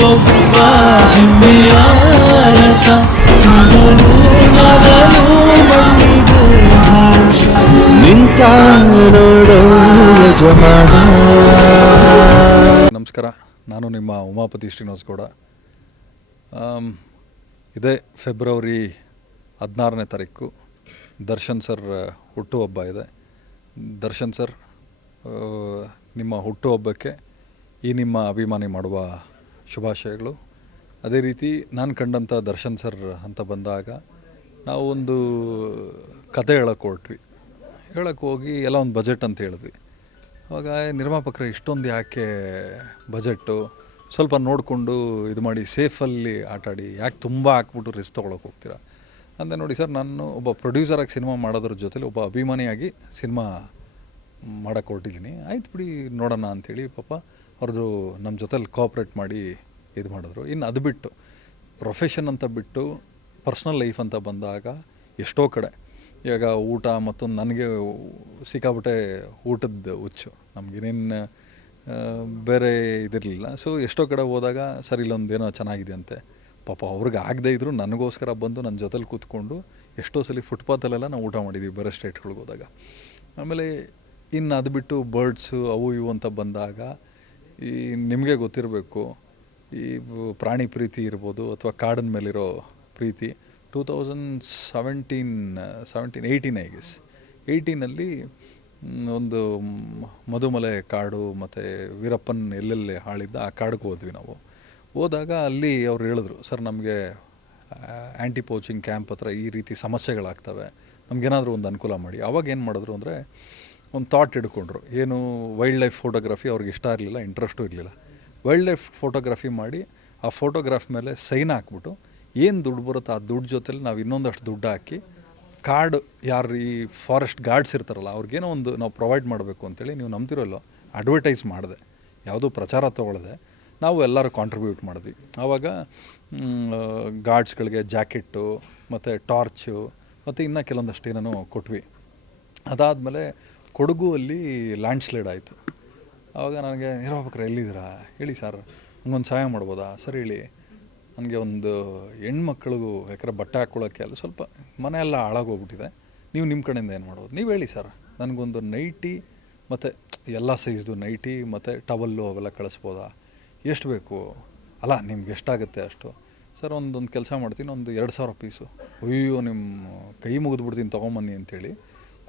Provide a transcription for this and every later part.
ಕೋಟಿಗೊಬ್ಬ ಹೆಮ್ಮೆಯ ರಸ ಇವನು ಮಗನು ಭಾಷ ನಿಂತ ನೋಡೋ ನಮಸ್ಕಾರ, ನಾನು ನಿಮ್ಮ ಉಮಾಪತಿ ಶ್ರೀನಿವಾಸ್ ಗೌಡ. ಇದೇ ಫೆಬ್ರವರಿ ಹದಿನಾರನೇ ತಾರೀಕು, ದರ್ಶನ್ ಸರ್ ಹುಟ್ಟುಹಬ್ಬ ಇದೆ. ದರ್ಶನ್ ಸರ್ ನಿಮ್ಮ ಹುಟ್ಟುಹಬ್ಬಕ್ಕೆ ಈ ನಿಮ್ಮ ಅಭಿಮಾನಿ ಮಾಡುವ ಶುಭಾಶಯಗಳು. ಅದೇ ರೀತಿ ನಾನು ಕಂಡಂಥ ದರ್ಶನ್ ಸರ್ ಅಂತ ಬಂದಾಗ ನಾವು ಒಂದು ಕತೆ ಹೇಳಕ್ಕೆ ಹೊರಟ್ವಿ. ಹೇಳಕ್ಕೆ ಹೋಗಿ ಎಲ್ಲ ಒಂದು ಬಜೆಟ್ ಅಂತ ಹೇಳಿದ್ವಿ. ಅವಾಗ ನಿರ್ಮಾಪಕರು ಇಷ್ಟೊಂದು ಯಾಕೆ ಬಜೆಟ್ಟು? ಸ್ವಲ್ಪ ನೋಡಿಕೊಂಡು ಇದು ಮಾಡಿ ಸೇಫಲ್ಲಿ ಆಟಾಡಿ ಯಾಕೆ ತುಂಬ ಹಾಕ್ಬಿಟ್ಟು ರಿಸ್ಕ್ ತೊಗೊಳಕ್ಕೆ ಹೋಗ್ತೀರಾ? ಅಂದೆ ನೋಡಿ ಸರ್, ನಾನು ಒಬ್ಬ ಪ್ರೊಡ್ಯೂಸರಾಗಿ ಸಿನಿಮಾ ಮಾಡೋದ್ರ ಜೊತೆಲಿ ಒಬ್ಬ ಅಭಿಮಾನಿಯಾಗಿ ಸಿನಿಮಾ ಮಾಡೋಕ್ಕೆ ಹೊರಟಿದ್ದೀನಿ. ಆಯ್ತು ಬಿಡಿ, ನೋಡೋಣ ಅಂಥೇಳಿ ಪಾಪ ಅವ್ರದ್ದು ನಮ್ಮ ಜೊತೆಲಿ ಕೋಆಪ್ರೇಟ್ ಮಾಡಿ ಇದು ಮಾಡಿದ್ರು. ಇನ್ನು ಅದು ಬಿಟ್ಟು ಪ್ರೊಫೆಷನ್ ಅಂತ ಬಿಟ್ಟು ಪರ್ಸ್ನಲ್ ಲೈಫ್ ಅಂತ ಬಂದಾಗ ಎಷ್ಟೋ ಕಡೆ. ಇವಾಗ ಊಟ ಮತ್ತು ನನಗೆ ಸಿಕ್ಕಾಬಿಟ್ಟೆ ಊಟದ ಹುಚ್ಚು. ನಮಗೇನೇನು ಬೇರೆ ಇದಿರಲಿಲ್ಲ. ಸೊ ಎಷ್ಟೋ ಕಡೆ ಹೋದಾಗ ಸರಿ ಇಲ್ಲೊಂದು ಏನೋ ಚೆನ್ನಾಗಿದೆ ಅಂತೆ ಪಾಪ ಅವ್ರಿಗೆ ಆಗದೇ ಇದ್ದರೂ ನನಗೋಸ್ಕರ ಬಂದು ನನ್ನ ಜೊತೆಲಿ ಕೂತ್ಕೊಂಡು ಎಷ್ಟೋ ಸಲ ಫುಟ್ಪಾತಲ್ಲೆಲ್ಲ ನಾವು ಊಟ ಮಾಡಿದ್ದೀವಿ ಬೇರೆ ಸ್ಟೇಟ್ಗಳಿಗೆ ಹೋದಾಗ. ಆಮೇಲೆ ಇನ್ನು ಅದು ಬಿಟ್ಟು ಬರ್ಡ್ಸು ಅವು ಇವು ಅಂತ ಬಂದಾಗ ಈ ನಿಮಗೆ ಗೊತ್ತಿರಬೇಕು ಈ ಪ್ರಾಣಿ ಪ್ರೀತಿ ಇರ್ಬೋದು ಅಥವಾ ಕಾಡಿನ ಮೇಲಿರೋ ಪ್ರೀತಿ two thousand seventeen seventeen eighteen I guess ಏಯ್ಟೀನಲ್ಲಿ ಒಂದು ಮಧುಮಲೆ ಕಾಡು ಮತ್ತು ವೀರಪ್ಪನ್ ಎಲ್ಲೆಲ್ಲಿ ಹಾಳಿದ್ದ ಆ ಕಾಡಿಗೆ ಹೋದ್ವಿ ನಾವು. ಹೋದಾಗ ಅಲ್ಲಿ ಅವ್ರು ಹೇಳಿದ್ರು, ಸರ್, ನಮಗೆ ಆ್ಯಂಟಿ ಪೋಚಿಂಗ್ ಕ್ಯಾಂಪ್ ಹತ್ರ ಈ ರೀತಿ ಸಮಸ್ಯೆಗಳಾಗ್ತವೆ. ನಮಗೇನಾದರೂ ಒಂದು ಅನುಕೂಲ ಮಾಡಿ. ಅವಾಗ ಏನು ಮಾಡಿದ್ರು ಅಂದರೆ, ಒಂದು ಥಾಟ್ ಹಿಡ್ಕೊಂಡ್ರು. ಏನು ವೈಲ್ಡ್ ಲೈಫ್ ಫೋಟೋಗ್ರಫಿ ಅವ್ರಿಗೆ ಇಷ್ಟ ಇರಲಿಲ್ಲ ಇಂಟ್ರೆಸ್ಟೂ ಇರಲಿಲ್ಲ. ವೈಲ್ಡ್ ಲೈಫ್ ಫೋಟೋಗ್ರಫಿ ಮಾಡಿ ಆ ಫೋಟೋಗ್ರಾಫ್ ಮೇಲೆ ಸೈನ್ ಹಾಕ್ಬಿಟ್ಟು ಏನು ದುಡ್ಡು ಬರುತ್ತೆ ಆ ದುಡ್ಡು ಜೊತೆಲಿ ನಾವು ಇನ್ನೊಂದಷ್ಟು ದುಡ್ಡು ಹಾಕಿ ಕಾರ್ಡ್ ಯಾರು ಈ ಫಾರೆಸ್ಟ್ ಗಾರ್ಡ್ಸ್ ಇರ್ತಾರಲ್ಲ, ಅವ್ರಿಗೇನೋ ಒಂದು ನಾವು ಪ್ರೊವೈಡ್ ಮಾಡಬೇಕು ಅಂತೇಳಿ ನೀವು ನಂಬ್ತಿರೋಲ್ಲೋ ಅಡ್ವರ್ಟೈಸ್ ಮಾಡಿದೆ. ಯಾವುದೋ ಪ್ರಚಾರ ತೊಗೊಳ್ಳದೆ ನಾವು ಎಲ್ಲರೂ ಕಾಂಟ್ರಿಬ್ಯೂಟ್ ಮಾಡಿದ್ವಿ. ಆವಾಗ ಗಾರ್ಡ್ಸ್ಗಳಿಗೆ ಜಾಕೆಟ್ಟು ಮತ್ತು ಟಾರ್ಚು ಮತ್ತು ಇನ್ನೂ ಕೆಲವೊಂದಷ್ಟು ಏನೇನೋ ಕೊಟ್ವಿ. ಅದಾದಮೇಲೆ ಕೊಡಗು ಅಲ್ಲಿ ಲ್ಯಾಂಡ್ ಸ್ಲೈಡ್ ಆಯಿತು. ಆವಾಗ ನನಗೆ ಇರೋಬೇಕ್ರೆ ಎಲ್ಲಿದ್ದೀರಾ? ಹೇಳಿ ಸರ್ ನನಗೊಂದು ಸಹಾಯ ಮಾಡ್ಬೋದಾ? ಸರ್, ಹೇಳಿ. ನನಗೆ ಒಂದು ಹೆಣ್ಮಕ್ಳಿಗೂ ಯಾಕಂದ್ರೆ ಬಟ್ಟೆ ಹಾಕ್ಕೊಳ್ಳೋಕ್ಕೆ ಅಲ್ಲಿ ಸ್ವಲ್ಪ ಮನೆಯೆಲ್ಲ ಹಾಳಾಗೋಗ್ಬಿಟ್ಟಿದೆ. ನೀವು ನಿಮ್ಮ ಕಡೆಯಿಂದ ಏನು ಮಾಡೋದು ನೀವು ಹೇಳಿ ಸರ್. ನನಗೊಂದು ನೈಟಿ ಮತ್ತು ಎಲ್ಲ ಸೈಜ್ದು ನೈಟಿ ಮತ್ತು ಟವಲ್ಲು ಅವೆಲ್ಲ ಕಳಿಸ್ಬೋದಾ? ಎಷ್ಟು ಬೇಕು? ಅಲ್ಲ, ನಿಮ್ಗೆ ಎಷ್ಟಾಗುತ್ತೆ ಅಷ್ಟು? ಸರ್, ಒಂದೊಂದು ಕೆಲಸ ಮಾಡ್ತೀನಿ, ಒಂದು ಎರಡು ಸಾವಿರ ಪೀಸು. ಅಯ್ಯೋ ನಿಮ್ಮ ಕೈ ಮುಗಿದ್ಬಿಡ್ತೀನಿ, ತೊಗೊಂಬನ್ನಿ ಅಂತೇಳಿ.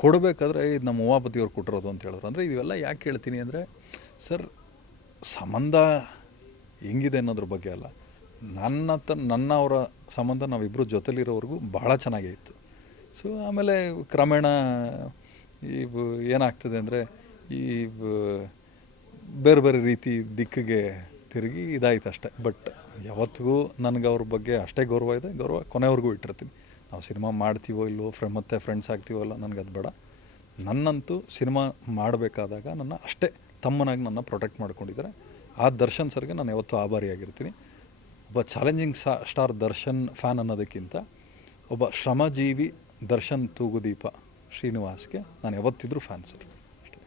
ಕೊಡಬೇಕಾದ್ರೆ ಇದು ನಮ್ಮ ಉಮಾಪತಿಯವ್ರು ಕೊಟ್ಟಿರೋದು ಅಂತ ಹೇಳಿದ್ರು ಅಂದರೆ, ಇವೆಲ್ಲ ಯಾಕೆ ಹೇಳ್ತೀನಿ ಅಂದರೆ ಸರ್, ಸಂಬಂಧ ಹೆಂಗಿದೆ ಅನ್ನೋದ್ರ ಬಗ್ಗೆ ಅಲ್ಲ. ನನ್ನ ತ ನನ್ನ ಅವರ ಸಂಬಂಧ ನಾವಿಬ್ಬರು ಜೊತೆಲಿರೋವರೆಗೂ ಭಾಳ ಚೆನ್ನಾಗೇ ಇತ್ತು ಸೊ ಆಮೇಲೆ ಕ್ರಮೇಣ ಈ ಏನಾಗ್ತದೆ ಅಂದರೆ ಈ ಬೇರೆ ಬೇರೆ ರೀತಿ ದಿಕ್ಕಿಗೆ ತಿರುಗಿ ಇದಾಯ್ತು ಅಷ್ಟೇ. ಬಟ್ ಯಾವತ್ತಿಗೂ ನನಗೆ ಅವ್ರ ಬಗ್ಗೆ ಅಷ್ಟೇ ಗೌರವ ಇದೆ. ಗೌರವ ಕೊನೆವರೆಗೂ ಇಟ್ಟಿರ್ತೀನಿ. ನಾವು ಸಿನಿಮಾ ಮಾಡ್ತೀವೋ ಇಲ್ಲವೋ ಫ್ರೆ ಮತ್ತೆ ಫ್ರೆಂಡ್ಸ್ ಆಗ್ತೀವೋ ಇಲ್ಲ ನನಗೆ ಅದು ಬೇಡ. ನನ್ನಂತೂ ಸಿನಿಮಾ ಮಾಡಬೇಕಾದಾಗ ನನ್ನ ಅಷ್ಟೇ ತಮ್ಮನಾಗಿ ನನ್ನ ಪ್ರೊಟೆಕ್ಟ್ ಮಾಡ್ಕೊಂಡಿದ್ದಾರೆ. ಆ ದರ್ಶನ್ ಸರ್ಗೆ ನಾನು ಯಾವತ್ತೂ ಆಭಾರಿಯಾಗಿರ್ತೀನಿ. ಒಬ್ಬ ಚಾಲೆಂಜಿಂಗ್ ಸಾ ಸ್ಟಾರ್ ದರ್ಶನ್ ಫ್ಯಾನ್ ಅನ್ನೋದಕ್ಕಿಂತ ಒಬ್ಬ ಶ್ರಮಜೀವಿ ದರ್ಶನ್ ತೂಗುದೀಪ ಶ್ರೀನಿವಾಸ್ಗೆ ನಾನು ಯಾವತ್ತಿದ್ರೂ ಫ್ಯಾನ್ ಸರ್. ಅಷ್ಟೇ.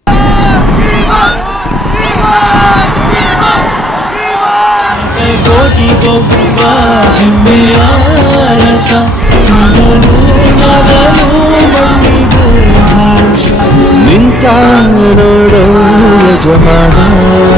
ನೋಡೋ ಯಜಮಾನ